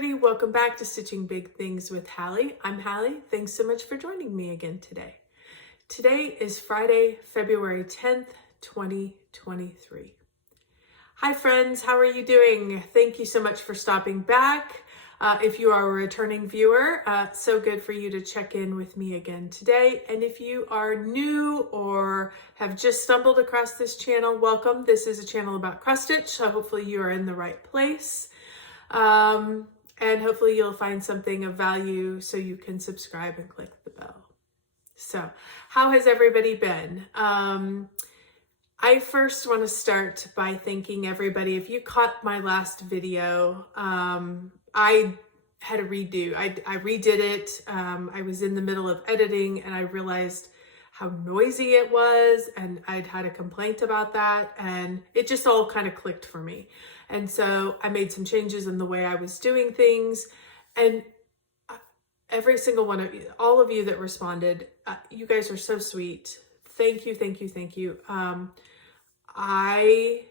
everybody, welcome back to Stitching Big Things with Hallie. I'm Hallie. Thanks so much for joining me again today. Today is Friday, February 10th, 2023. Hi friends, how are you doing? Thank you so much for stopping back. If you are a returning viewer, so good for you to check in with me again today. And if you are new or have just stumbled across this channel, welcome. This is a channel about cross stitch, so hopefully you are in the right place. And hopefully you'll find something of value so you can subscribe and click the bell. So how has everybody been? I first want to start by thanking everybody. If you caught my last video, I had a redo. I redid it. I was in the middle of editing and I realized how noisy it was, and I'd had a complaint about that, and it just all kind of clicked for me. And so I made some changes in the way I was doing things, and every single one of you, all of you that responded, you guys are so sweet. Thank you, thank you, thank you. I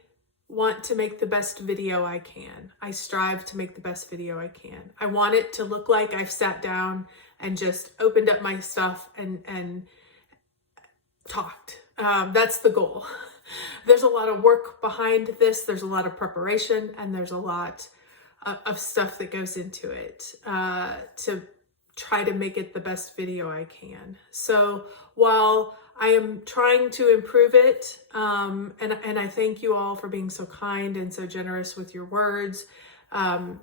want to make the best video I can. I strive to make the best video I can. I want it to look like I've sat down and just opened up my stuff and talked. That's the goal. There's a lot of work behind this. There's a lot of preparation, and there's a lot of stuff that goes into it to try to make it the best video I can. So while I am trying to improve it, and I thank you all for being so kind and so generous with your words.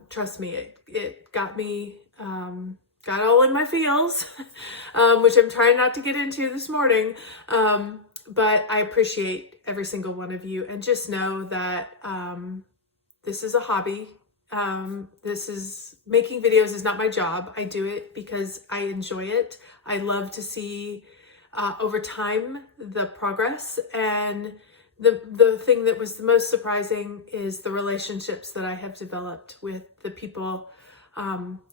Trust me, it got me, got all in my feels, which I'm trying not to get into this morning. But I appreciate every single one of you, and just know that this is a hobby. This is, making videos is not my job. I do it because I enjoy it. I love to see over time the progress, and the thing that was the most surprising is the relationships that I have developed with the people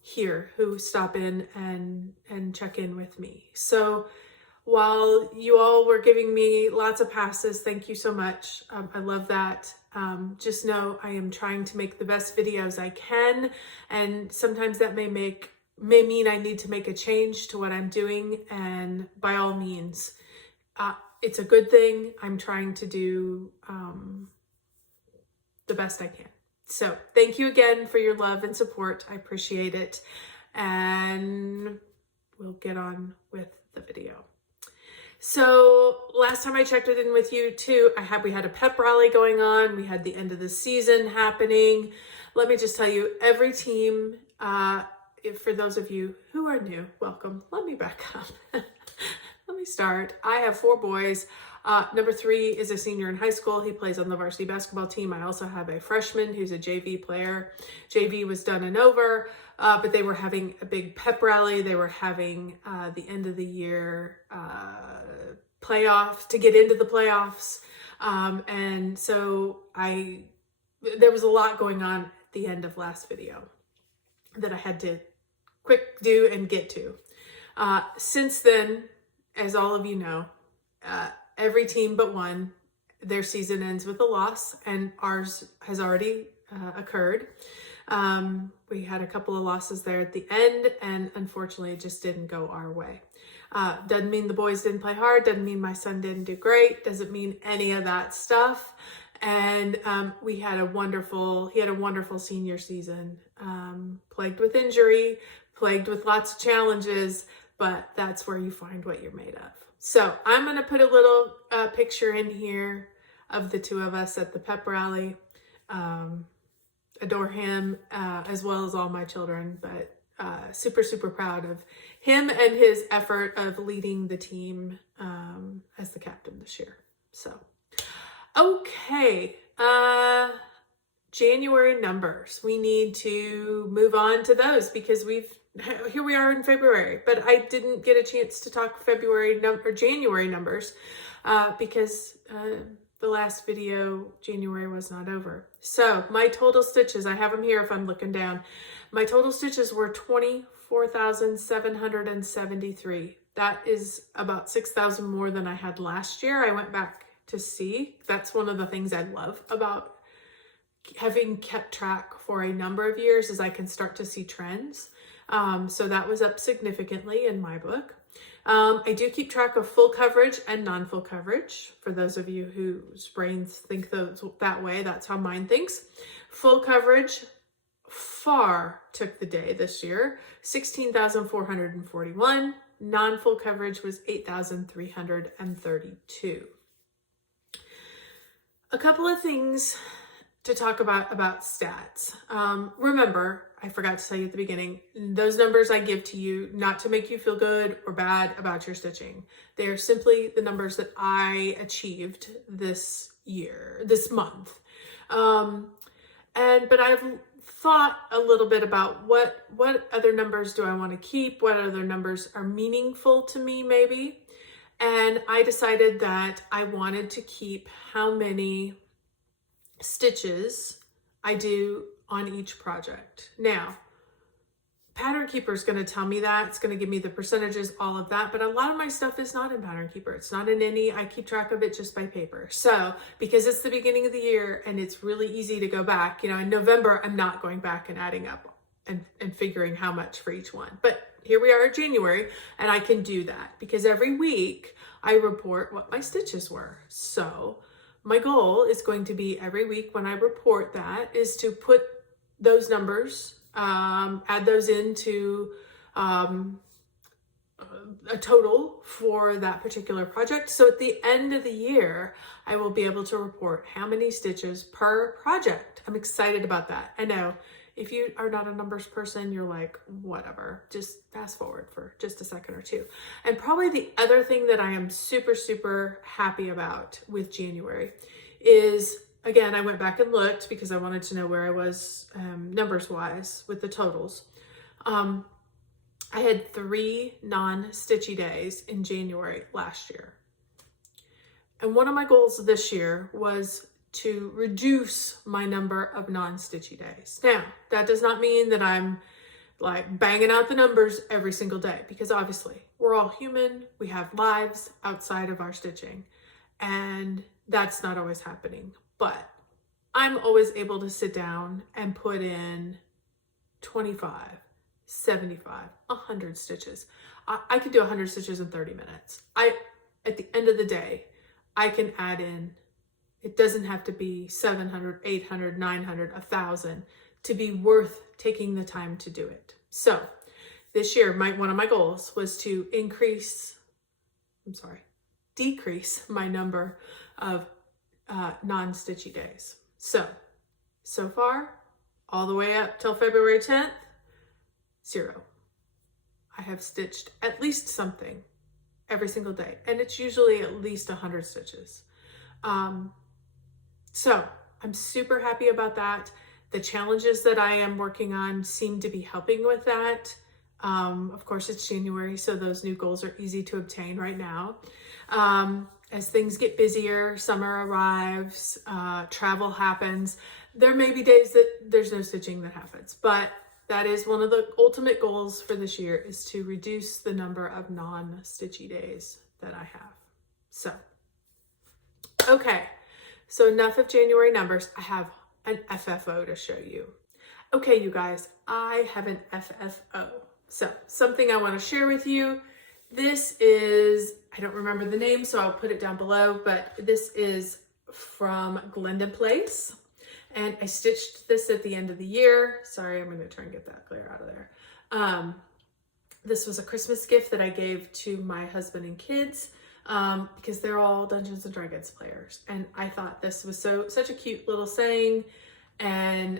here who stop in and check in with me. So while you all were giving me lots of passes, thank you so much. I love that. Just know I am trying to make the best videos I can, and sometimes that may mean I need to make a change to what I'm doing, and by all means, it's a good thing. I'm trying to do the best I can. So thank you again for your love and support. I appreciate it, and we'll get on with the video. So last time I checked in with you too, we had a pep rally going on. We had the end of the season happening. Let me just tell you, every team, for those of you who are new, welcome. Let me back up. Let me start. I have 4 boys. Number 3 is a senior in high school. He plays on the varsity basketball team. I also have a freshman who's a JV player. JV was done and over, but they were having a big pep rally. They were having the end of the year playoffs to get into the playoffs. And so there was a lot going on at the end of last video that I had to quick do and get to. Since then, as all of you know, every team but one, their season ends with a loss, and ours has already occurred. We had a couple of losses there at the end, and unfortunately it just didn't go our way. Doesn't mean the boys didn't play hard, doesn't mean my son didn't do great, doesn't mean any of that stuff. And he had a wonderful senior season, plagued with injury, plagued with lots of challenges, but that's where you find what you're made of. So I'm going to put a little picture in here of the 2 of us at the pep rally. Adore him as well as all my children, but super, super proud of him and his effort of leading the team as the captain this year. So, okay. January numbers. We need to move on to those because here we are in February, but I didn't get a chance to talk January numbers because the last video, January was not over. So my total stitches, I have them here if I'm looking down. My total stitches were 24,773. That is about 6,000 more than I had last year. I went back to see. That's one of the things I love about having kept track for a number of years is I can start to see trends. So that was up significantly in my book. I do keep track of full coverage and non-full coverage. For those of you whose brains think that way, that's how mine thinks. Full coverage far took the day this year, 16,441. Non-full coverage was 8,332. A couple of things to talk about stats. Remember, I forgot to tell you at the beginning, those numbers I give to you not to make you feel good or bad about your stitching. They are simply the numbers that I achieved this month. But I've thought a little bit about what other numbers do I want to keep, what other numbers are meaningful to me maybe. And I decided that I wanted to keep how many stitches I do on each project. Now, Pattern Keeper is going to tell me that. It's going to give me the percentages, all of that. But a lot of my stuff is not in Pattern Keeper. It's not in any. I keep track of it just by paper. So because it's the beginning of the year and it's really easy to go back, in November, I'm not going back and adding up and figuring how much for each one. But here we are in January, and I can do that because every week I report what my stitches were. So my goal is going to be every week when I report that is to put those numbers, add those into a total for that particular project. So at the end of the year, I will be able to report how many stitches per project. I'm excited about that. I know if you are not a numbers person, you're like, whatever, just fast forward for just a second or two. And probably the other thing that I am super, super happy about with January is, again, I went back and looked because I wanted to know where I was numbers wise with the totals. I had 3 non-stitchy days in January last year. And one of my goals this year was to reduce my number of non-stitchy days. Now, that does not mean that I'm like banging out the numbers every single day, because obviously we're all human. We have lives outside of our stitching, and that's not always happening. But I'm always able to sit down and put in 25, 75, 100 stitches. I could do 100 stitches in 30 minutes. At the end of the day, I can add in, it doesn't have to be 700, 800, 900, 1,000 to be worth taking the time to do it. So this year, one of my goals was to decrease my number of non-stitchy days. So far, all the way up till February 10th, 0. I have stitched at least something every single day, and it's usually at least 100 stitches. So I'm super happy about that. The challenges that I am working on seem to be helping with that. Of course, it's January, so those new goals are easy to obtain right now. As things get busier, summer arrives, travel happens, there may be days that there's no stitching that happens, but that is one of the ultimate goals for this year, is to reduce the number of non-stitchy days that I have. So, okay. So enough of January numbers. I have an FFO to show you. Okay, you guys, I have an FFO. So something I want to share with you. This is, I don't remember the name, so I'll put it down below, but this is from Glenda Place. And I stitched this at the end of the year. Sorry, I'm going to try and get that glare out of there. This was a Christmas gift that I gave to my husband and kids. Because they're all Dungeons and Dragons players, and I thought this was such a cute little saying, and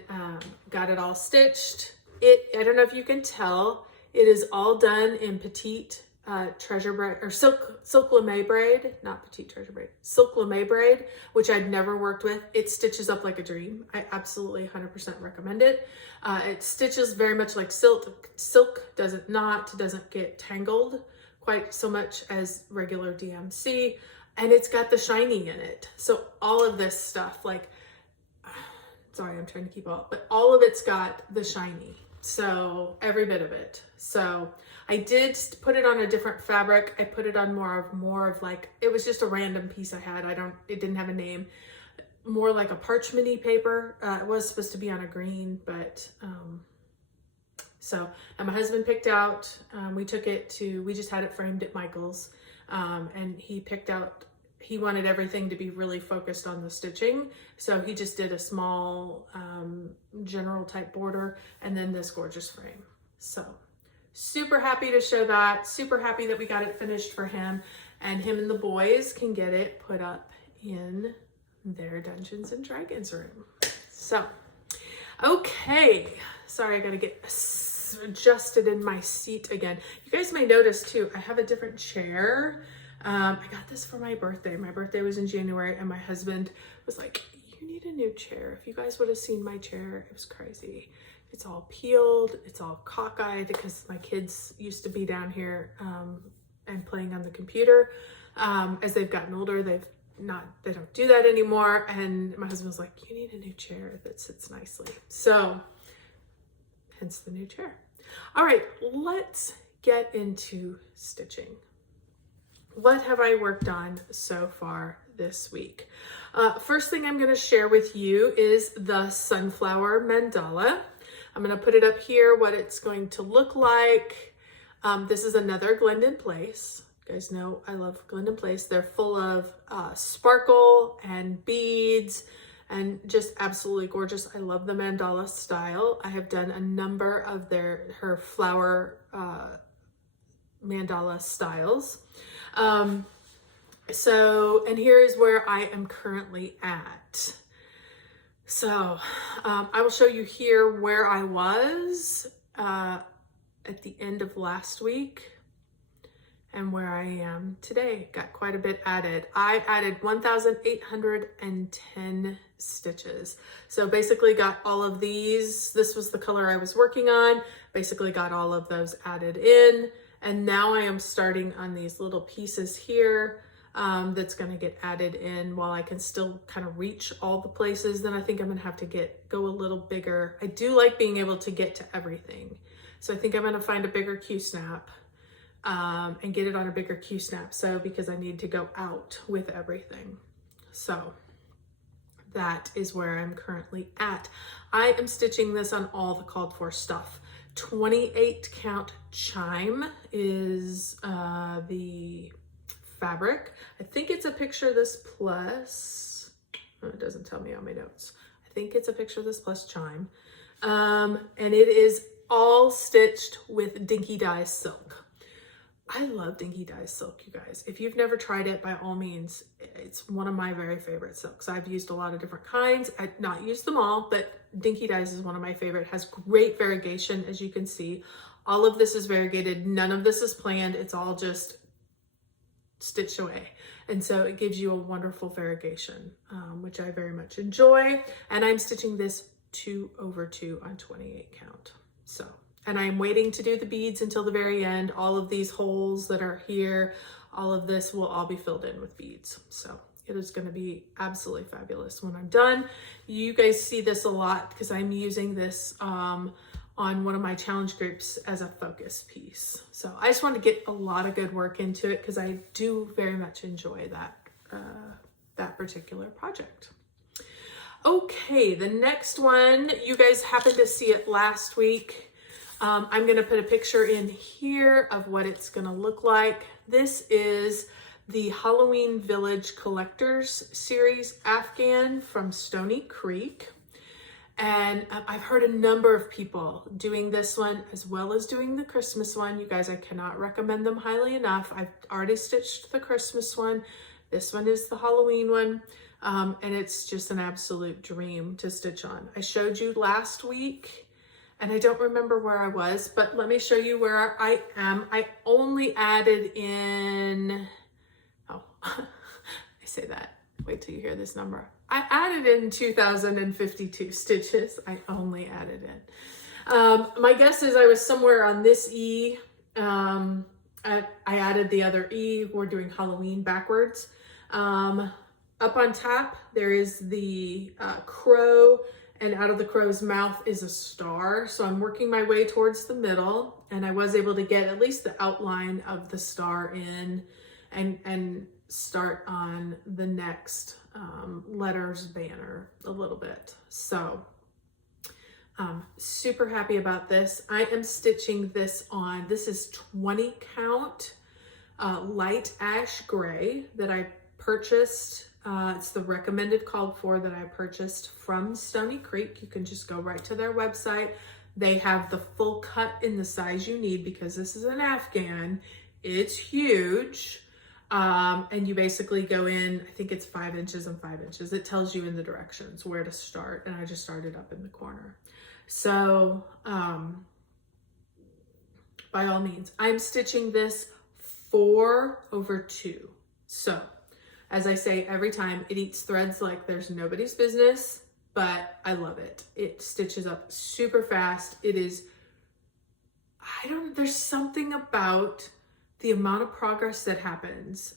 got it all stitched. I don't know if you can tell, it is all done in petite treasure braid, or silk lame braid, not petite treasure braid, silk lame braid, which I'd never worked with. It stitches up like a dream. I absolutely 100% recommend it. It stitches very much like silk. Silk doesn't get tangled quite so much as regular DMC, and it's got the shiny in it. So all of this stuff, like, sorry, I'm trying to keep all, but all of it's got the shiny. So every bit of it. So I did put it on a different fabric. I put it on more of like, it was just a random piece I had. It didn't have a name. more like a parchment-y paper. It was supposed to be on a green, but and my husband picked out, we just had it framed at Michael's, and he wanted everything to be really focused on the stitching. So he just did a small general type border and then this gorgeous frame. So super happy to show that, super happy that we got it finished for him, and him and the boys can get it put up in their Dungeons and Dragons room. So, okay, sorry, I gotta get adjusted in my seat again. You guys may notice too, I have a different chair. I got this for my birthday. My birthday was in January, and my husband was like, you need a new chair. If you guys would have seen my chair, it was crazy. It's all peeled, it's all cockeyed, because my kids used to be down here and playing on the computer. As they've gotten older, they don't do that anymore. And my husband was like, you need a new chair that sits nicely. So hence the new chair. All right, let's get into stitching. What have I worked on so far this week? First thing I'm going to share with you is the sunflower mandala. I'm going to put it up here, what it's going to look like. This is another Glendon Place. You guys know I love Glendon Place. They're full of sparkle and beads and just absolutely gorgeous. I love the mandala style. I have done a number of her flower mandala styles. And here is where I am currently at. So I will show you here where I was at the end of last week and where I am today. Got quite a bit added. I added 1,810 stitches. So basically got all of these. This was the color I was working on. Basically got all of those added in. And now I am starting on these little pieces here that's going to get added in while I can still kind of reach all the places. Then I think I'm going to have to go a little bigger. I do like being able to get to everything. So I think I'm going to find a bigger Q-snap and get it on a bigger Q-snap. So because I need to go out with everything. So that is where I'm currently at. I am stitching this on all the called for stuff. 28 count chime is the fabric. I think it's a picture of this plus, oh, it doesn't tell me on my notes. I think it's a picture of this plus chime. And it is all stitched with Dinky Dye silk. I love Dinky Dye silk, you guys. If you've never tried it, by all means, it's one of my very favorite silks. I've used a lot of different kinds. I've not used them all, but Dinky Dyes is one of my favorite. It has great variegation, as you can see. All of this is variegated. None of this is planned. It's all just stitched away. And so it gives you a wonderful variegation, which I very much enjoy. And I'm stitching this 2/2 on 28 count. So, and I'm waiting to do the beads until the very end. All of these holes that are here, all of this will all be filled in with beads. So it is going to be absolutely fabulous when I'm done. You guys see this a lot because I'm using this on one of my challenge groups as a focus piece. So I just want to get a lot of good work into it because I do very much enjoy that particular project. Okay, the next one, you guys happened to see it last week. I'm going to put a picture in here of what it's going to look like. This is the Halloween Village Collectors Series Afghan from Stony Creek. And I've heard a number of people doing this one as well as doing the Christmas one. You guys, I cannot recommend them highly enough. I've already stitched the Christmas one. This one is the Halloween one. And it's just an absolute dream to stitch on. I showed you last week and I don't remember where I was, but let me show you where I am. I only added in, I say that, wait till you hear this number. I added in 2,052 stitches. I only added in. My guess is I was somewhere on this E. I added the other E. We're doing Halloween backwards. Up on top, there is the crow, and out of the crow's mouth is a star. So I'm working my way towards the middle, and I was able to get at least the outline of the star in and start on the next letters banner a little bit. So super happy about this. I am stitching this on, this is 20 count light ash gray that I purchased. It's the recommended called for that I purchased from Stony Creek. You can just go right to their website. They have the full cut in the size you need because this is an Afghan. It's huge. And you basically go in, I think it's 5 inches and 5 inches. It tells you in the directions where to start. And I just started up in the corner. So, by all means, I'm stitching this 4/2. So, as I say every time, it eats threads like there's nobody's business, but I love it. It stitches up super fast. It is, there's something about the amount of progress that happens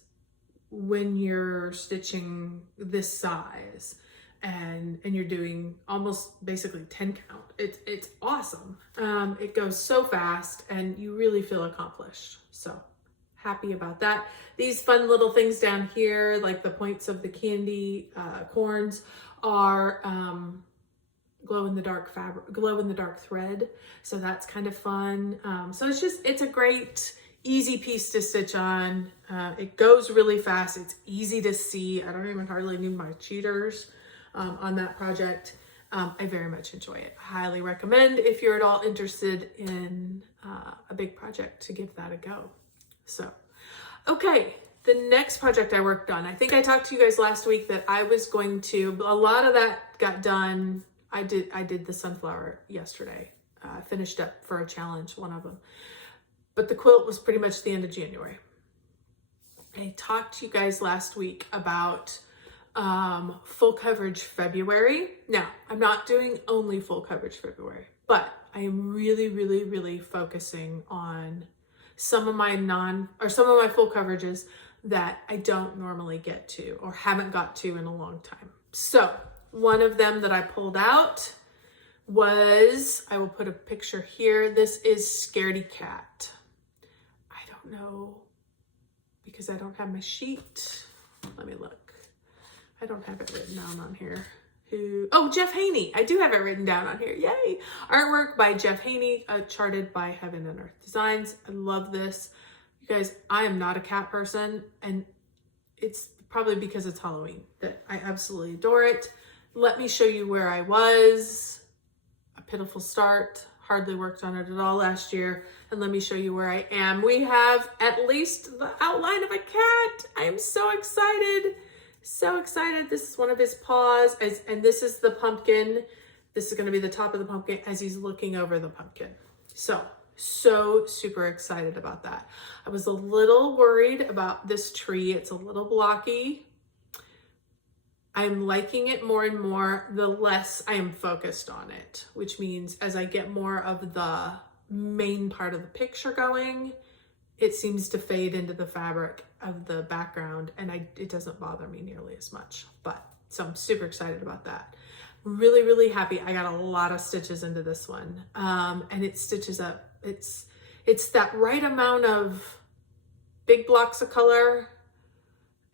when you're stitching this size and you're doing almost basically 10 count. It's awesome. It goes so fast and you really feel accomplished. So happy about that. These fun little things down here, like the points of the candy corns, are glow in the dark thread. So that's kind of fun. So it's a great, easy piece to stitch on. It goes really fast. It's easy to see. I don't even hardly need my cheaters on that project. I very much enjoy it. Highly recommend if you're at all interested in a big project to give that a go. So, okay, the next project I worked on, I think I talked to you guys last week that I was going to, a lot of that got done. I did the sunflower yesterday. I finished up for a challenge, one of them. But the quilt was pretty much the end of January. I talked to you guys last week about full coverage February. Now, I'm not doing only full coverage February, but I am really, really, really focusing on some of my full coverages that I don't normally get to or haven't got to in a long time. So one of them that I pulled out was, I will put a picture here. This is Scaredy Cat. I don't know because I don't have my sheet. Let me look. I don't have it written down on here. Oh, Jeff Haney. I do have it written down on here. Yay. Artwork by Jeff Haney, charted by Heaven and Earth Designs. I love this. You guys, I am not a cat person, and it's probably because it's Halloween that I absolutely adore it. Let me show you where I was. A pitiful start. Hardly worked on it at all last year. And let me show you where I am. We have at least the outline of a cat. I am so excited. So excited. This is one of his paws, and this is the pumpkin. This is going to be the top of the pumpkin as he's looking over the pumpkin. So super excited about that. I was a little worried about this tree. It's a little blocky. I'm liking it more and more the less I am focused on it, which means as I get more of the main part of the picture going, it seems to fade into the fabric of the background, and it doesn't bother me nearly as much. So I'm super excited about that. Really, really happy. I got a lot of stitches into this one, and it stitches up. It's that right amount of big blocks of color,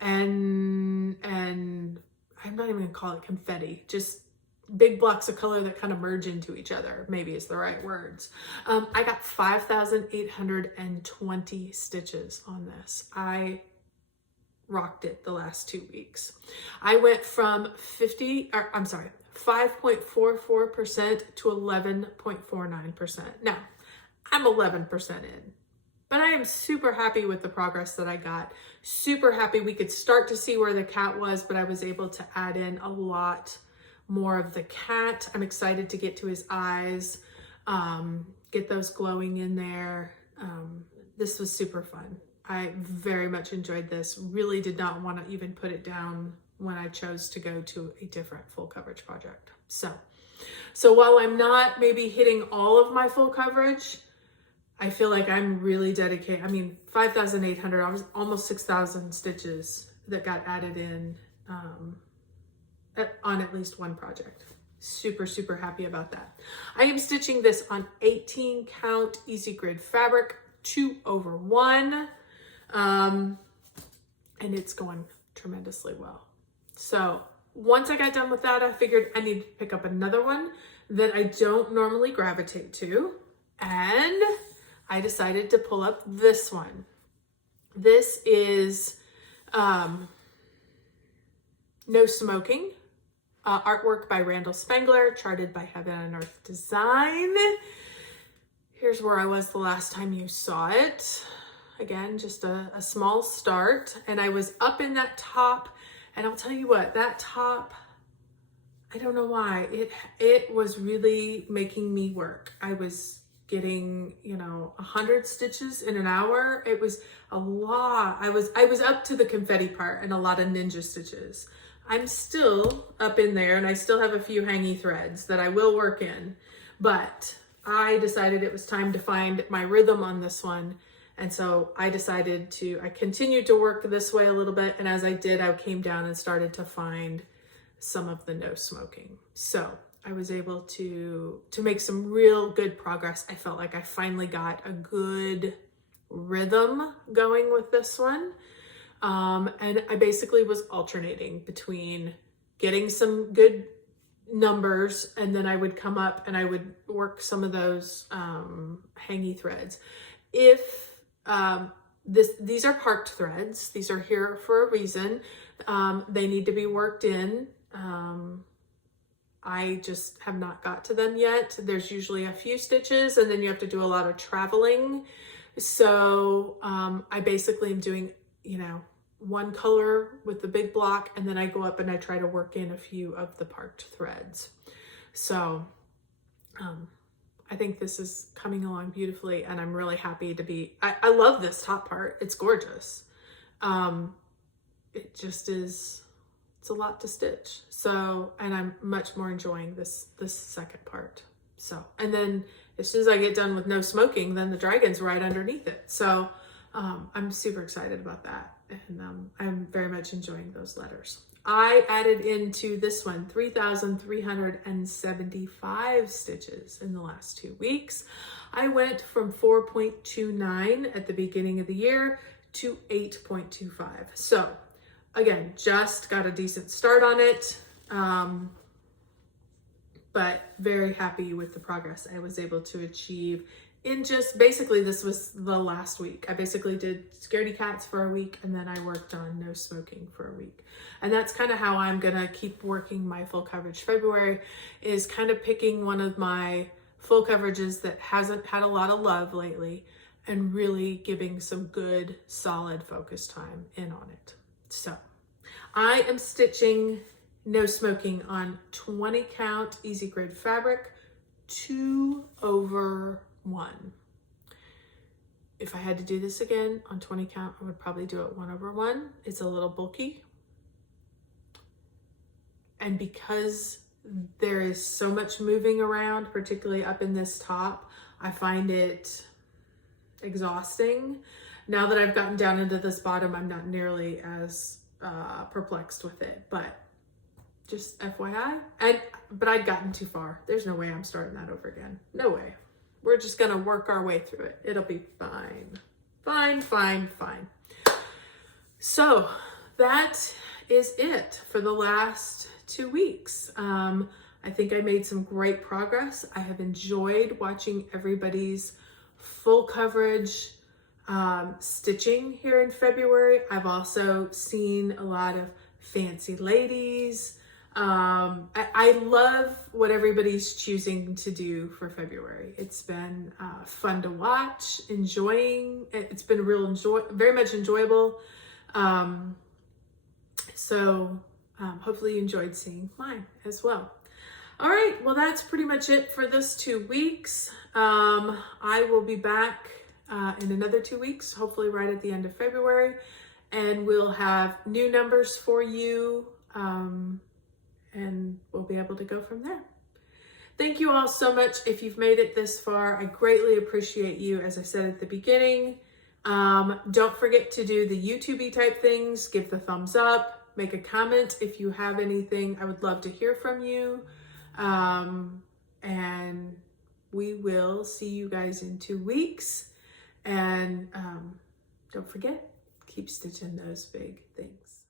and I'm not even gonna call it confetti, just big blocks of color that kind of merge into each other, maybe is the right words. I got 5,820 stitches on this. I rocked it the last 2 weeks. I went from 5.44% to 11.49%. Now, I'm 11% in, but I am super happy with the progress that I got. Super happy we could start to see where the cat was, but I was able to add in a lot more of the cat. I'm excited to get to his eyes, get those glowing in there. This was super fun. I very much enjoyed this. Really did not want to even put it down when I chose to go to a different full coverage project. So while I'm not maybe hitting all of my full coverage, I feel like I'm really dedicated. I mean, 5,800, almost 6,000 stitches that got added in on at least one project. Super happy about that. I am stitching this on 18 count easy grid fabric, 2/1. and it's going tremendously well. So once I got done with that, I figured I needed to pick up another one that I don't normally gravitate to. And I decided to pull up this one. This is No Smoking, artwork by Randall Spangler, charted by Heaven and Earth Design. Here's where I was the last time you saw it. Again, just a small start. And I was up in that top, and I'll tell you what, that top, I don't know why, it was really making me work. I was getting, 100 stitches in an hour. It was a lot. I was up to the confetti part and a lot of ninja stitches. I'm still up in there, and I still have a few hangy threads that I will work in, but I decided it was time to find my rhythm on this one. And so I continued to work this way a little bit. And as I did, I came down and started to find some of the No Smoking. So I was able to make some real good progress. I felt like I finally got a good rhythm going with this one. And I basically was alternating between getting some good numbers, and then I would come up and I would work some of those hangy threads. If these are parked threads, these are here for a reason. They need to be worked in. I just have not got to them yet. There's usually a few stitches, and then you have to do a lot of traveling. So I basically am doing, one color with the big block, and then I go up and I try to work in a few of the parked threads. So I think this is coming along beautifully, and I'm really happy to be, I love this top part. It's gorgeous. It just is, it's a lot to stitch. So, and I'm much more enjoying this second part. So, and then as soon as I get done with No Smoking, then the dragon's right underneath it. So I'm super excited about that. And I'm very much enjoying those letters. I added into this one 3,375 stitches in the last 2 weeks. I went from 4.29 at the beginning of the year to 8.25. So again, just got a decent start on it, but very happy with the progress I was able to achieve in just basically, this was the last week. I basically did Scaredy Cats for a week, and then I worked on No Smoking for a week. And that's kind of how I'm gonna keep working my full coverage February, is kind of picking one of my full coverages that hasn't had a lot of love lately and really giving some good, solid focus time in on it. So I am stitching No Smoking on 20 count easy grade fabric, 2/1. If I had to do this again on 20 count, I would probably do it 1/1. It's a little bulky. And because there is so much moving around, particularly up in this top, I find it exhausting. Now that I've gotten down into this bottom, I'm not nearly as perplexed with it, but just FYI. But I'd gotten too far. There's no way I'm starting that over again. No way. We're just gonna work our way through it. It'll be fine. Fine. So that is it for the last 2 weeks. I think I made some great progress. I have enjoyed watching everybody's full coverage stitching here in February. I've also seen a lot of fancy ladies. I love what everybody's choosing to do for February. It's been fun to watch, enjoying. It's been very much enjoyable. So hopefully you enjoyed seeing mine as well. All right, well, that's pretty much it for this 2 weeks. I will be back in another 2 weeks, hopefully right at the end of February, and we'll have new numbers for you. And we'll be able to go from there. Thank you all so much if you've made it this far. I greatly appreciate you, as I said at the beginning. Don't forget to do the YouTube-y type things, give the thumbs up, make a comment if you have anything. I would love to hear from you. And we will see you guys in 2 weeks. And don't forget, keep stitching those big things.